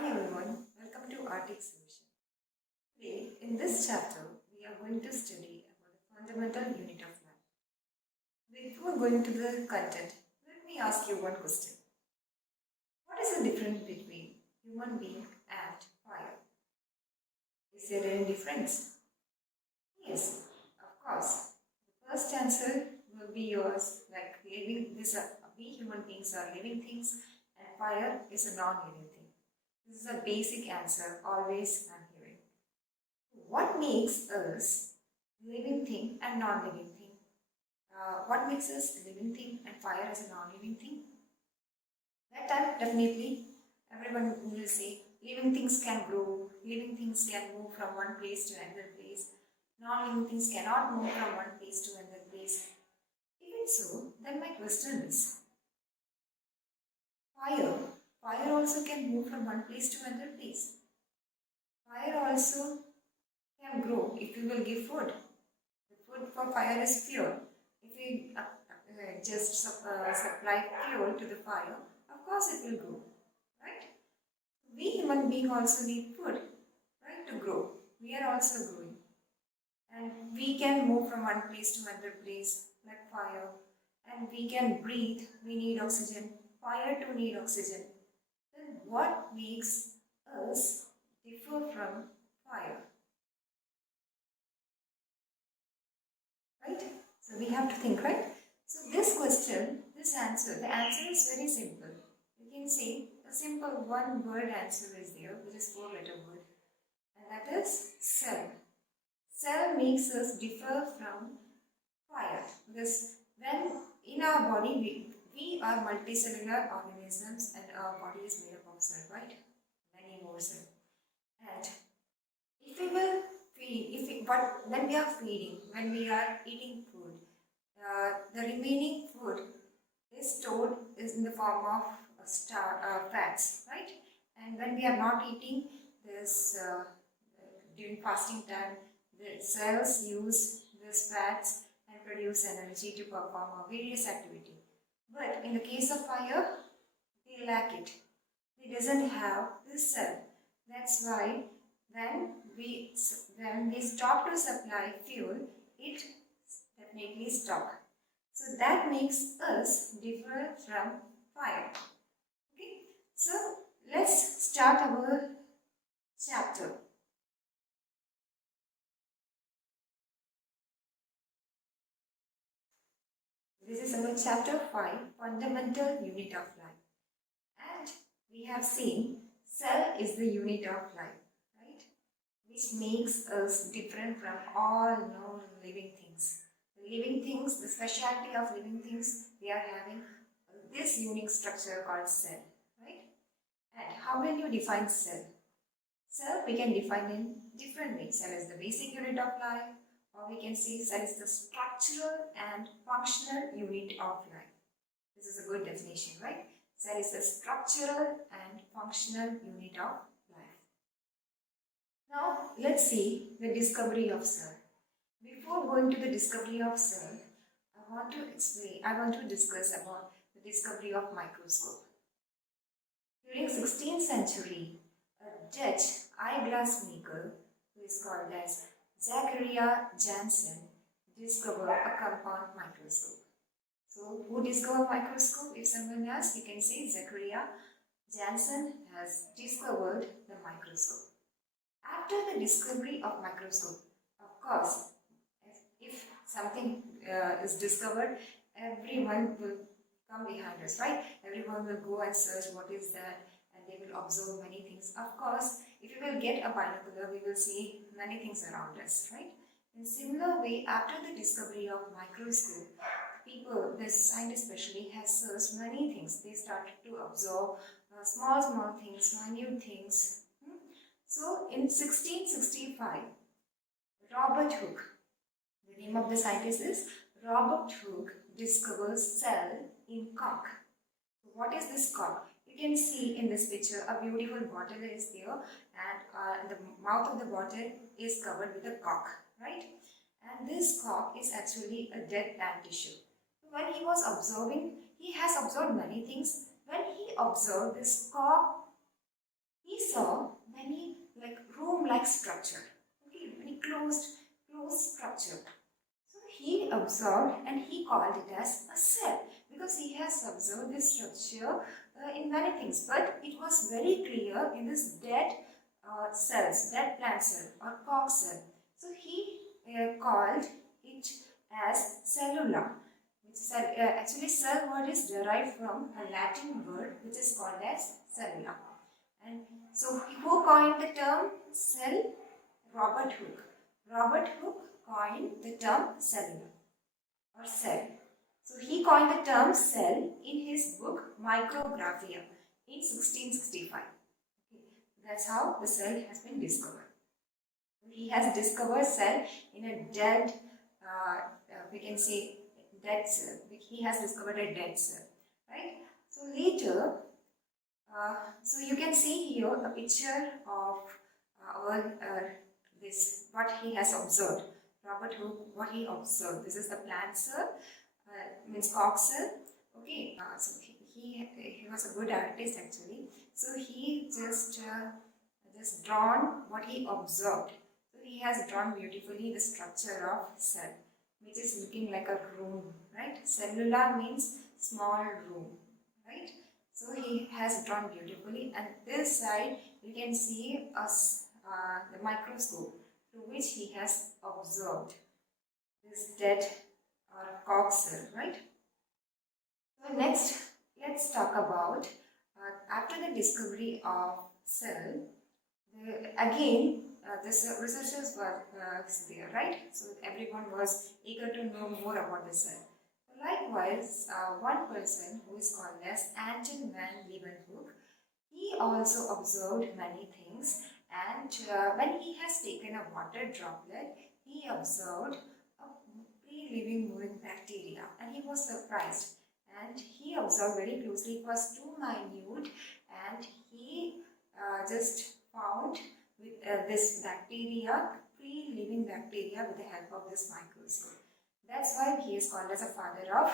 Hi everyone, welcome to Arctic Solution. Today, in this chapter, we are going to study about the fundamental unit of life. Before going to the content, let me ask you one question. What is the difference between human being and fire? Is there any difference? Yes, of course. The first answer will be yours, like we human beings are living things and fire is a non-living thing. This is a basic answer, always I'm hearing. What makes us living thing and non-living thing? What makes us a living thing and fire as a non-living thing? That time definitely everyone will say living things can grow, living things can move from one place to another place, non-living things cannot move from one place to another place. Even so, then my question is, fire also can move from one place to another place. Fire also can grow if you will give food. The food for fire is fuel. If we just supply fuel to the fire, of course it will grow, right? We human beings also need food, right, to grow. We are also growing. And we can move from one place to another place like fire. And we can breathe, we need oxygen. Fire too need oxygen. Then what makes us differ from fire? Right? So we have to think, right? So this question, the answer is very simple. You can see a simple one word answer is there, which is 4-letter word. And that is cell. Cell makes us differ from fire. Because when in our body, we are multicellular organisms and our body is made up of cell, right? Many more cells. And if we will feed, when we are feeding, when we are eating food, the remaining food is stored in the form of fats, right? And when we are not eating this during fasting time, the cells use these fats and produce energy to perform a various activity. But in the case of fire, they lack it. It doesn't have this cell. That's why when we stop to supply fuel, it definitely stops. So that makes us differ from fire. Okay, so let's start our chapter. This is our chapter 5, fundamental unit of life. And we have seen cell is the unit of life, right? Which makes us different from all known living things. The living things, the specialty of living things, they are having this unique structure called cell, right? And how will you define cell? Cell we can define in different ways. Cell is the basic unit of life, or we can say cell is the structural and functional unit of life. This is a good definition, right? Cell is the structural and functional unit of life. Now, let's see the discovery of cell. Before going to the discovery of cell, I want to discuss about the discovery of microscope. During 16th century, a Dutch eyeglass maker who is called as Zachariah Janssen discovered a compound microscope. So, who discovered microscope? If someone asks, you can say Zachariah Janssen has discovered the microscope. After the discovery of microscope, of course, if something is discovered, everyone will come behind us, right? Everyone will go and search what is that, and they will observe many things. Of course, if you will get a binocular, we will see many things around us, right? In similar way, after the discovery of microscope, people, the scientists especially, have searched many things. They started to observe small things, minute things. So, in 1665, Robert Hooke, the name of the scientist is Robert Hooke, discovers cell in cork. What is this cork? You can see in this picture a beautiful bottle is there, and the mouth of the bottle is covered with a cork, right? And this cork is actually a dead plant tissue. When he was observing, he has observed many things. When he observed this cork, he saw many like room-like structure, okay, very closed structure. So he observed and he called it as a cell because he has observed this structure in many things, but it was very clear in this dead cells, dead plant cell or cork cell. So he called it as cellula. Actually, cell word is derived from a Latin word which is called as cellula. And so who coined the term cell? Robert Hooke. Robert Hooke coined the term cellula or cell. So he coined the term cell in his book Micrographia in 1665. Okay. That's how the cell has been discovered. He has discovered cell in a dead, we can say dead cell. He has discovered a dead cell, right? So later, so you can see here a picture of this what he has observed. Robert Hooke, what he observed. This is the plant cell, means cork cell. Okay, so he was a good artist actually. So he just drawn what he observed. So he has drawn beautifully the structure of cell, which is looking like a room, right? Cellula means small room, right? So he has drawn beautifully, and this side you can see the microscope through which he has observed this dead or cork cell, right? So next, let's talk about after the discovery of cell. This researchers were there, right? So everyone was eager to know more about the cell. Likewise, one person who is called as Anton van Leeuwenhoek, he also observed many things, and when he has taken a water droplet, he observed a free-living moving bacteria, and he was surprised. And he observed very closely; it was too minute, and he just found with this bacteria, free-living bacteria, with the help of this microscope. That's why he is called as a father of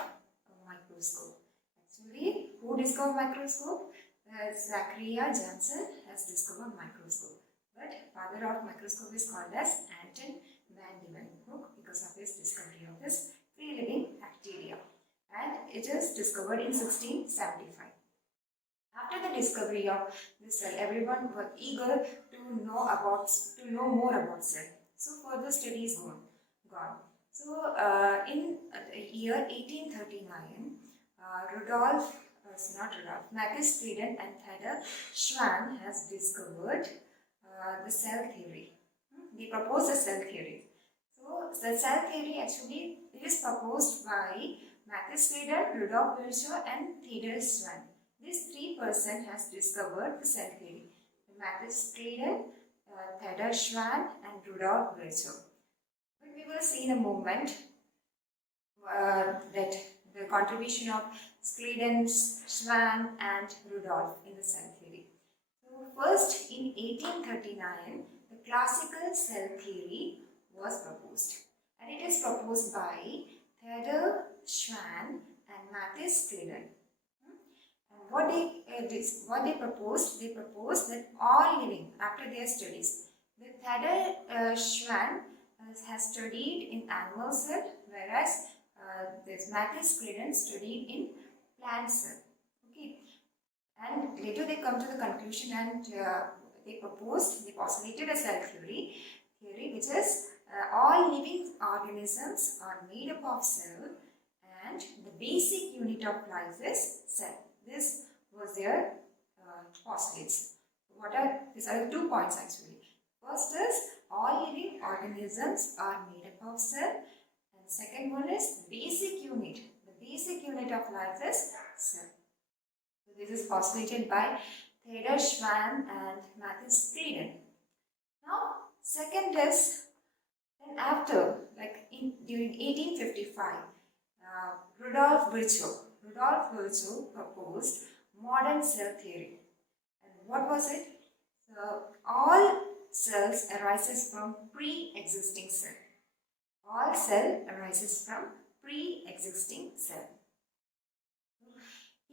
microscope. Actually, who discovered microscope? Zachariah Janssen has discovered microscope. But father of microscope is called as Anton van Leeuwenhoek because of his discovery of this free-living bacteria. And it is discovered in 1675. After the discovery of this cell, everyone was eager to know more about cell. So further studies gone. So in the year 1839, Matthias Schleiden and Theodor Schwann has discovered the cell theory. They proposed the cell theory. So the cell theory actually is proposed by Matthias Schleiden, Rudolf Virchow and Theodor Schwann. These three persons has discovered the cell theory. Matthias Schleiden, Theodor Schwann and Rudolf Virchow. But we will see in a moment that the contribution of Schleiden, Schwann and Rudolf in the cell theory. So first in 1839, the classical cell theory was proposed, and it is proposed by Theodor Schwann and Matthias Schleiden. And what they proposed that all living, after their studies, the Theodor Schwann has studied in animal cell, whereas this Matthias Schleiden studied in plant cell. Okay, and later they come to the conclusion and they postulated a cell theory which is all living organisms are made up of cell, and the basic unit of life is cell. This was their postulates. These are the 2 points actually. First is all living organisms are made up of cell, and second one is the basic unit. The basic unit of life is cell. So this is postulated by Theodor Schwann and Matthias Schleiden. Now, second is, then after, during 1855, Rudolf Virchow proposed modern cell theory. And what was it? So, all cells arises from pre-existing cell. All cell arises from pre-existing cell.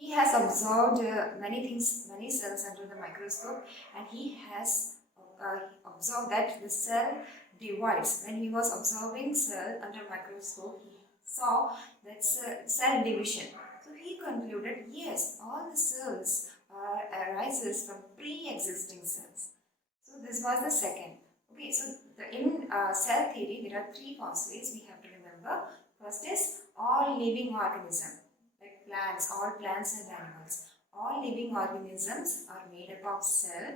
He has observed many things, many cells under the microscope, and he has observed that the cell divides. When he was observing cell under microscope, he saw that cell division. So he concluded, yes, all the cells arises from pre-existing cells. So this was the second. Okay, so in cell theory, there are three postulates we have to remember. First is all living organisms, like plants, all plants and animals. All living organisms are made up of cell.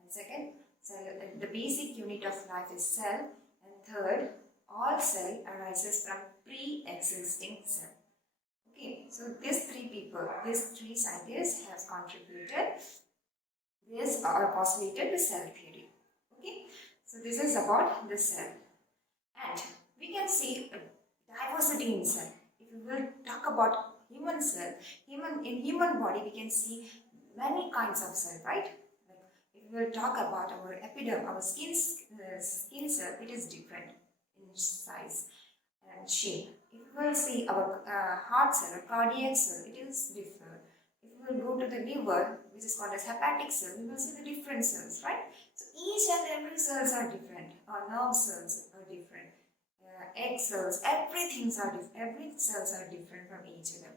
And second, cell, the basic unit of life is cell. And third, all cell arises from pre-existing cell. Okay, so these three people, these three scientists have contributed this or postulated the cell theory. Okay, so this is about the cell. And we can see a diversity in cell. If we will talk about human cell, in human body we can see many kinds of cell, right? Like if we will talk about our epiderm, our skin cell, it is different in size and shape. If we will see our heart cell or cardiac cell, it is different. If we will go to the liver, which is called as hepatic cell, we will see the different cells, right? So each and every cells are different. Our nerve cells are different. Egg cells, every cells are different from each other.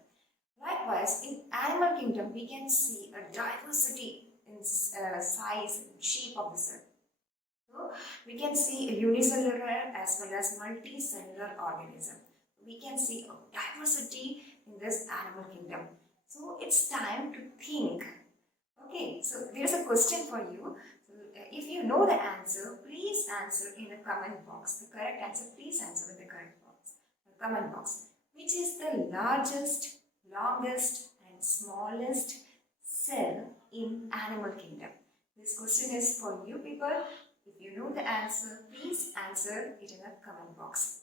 Likewise, in animal kingdom, we can see a diversity in size and shape of the cell. So, we can see a unicellular as well as multicellular organism. We can see a diversity in this animal kingdom. So, it's time to think. Okay, so there's a question for you. So, if you know the answer, please answer in the comment box. The correct answer, please answer in the correct box. The comment box. Which is the largest, longest and smallest cell in animal kingdom? This question is for you people. If you know the answer, please answer it in the comment box.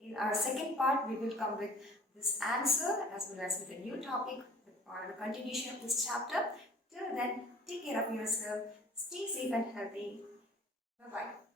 In our second part, we will come with this answer as well as with a new topic or the continuation of this chapter. Till then, take care of yourself, stay safe and healthy. Bye-bye.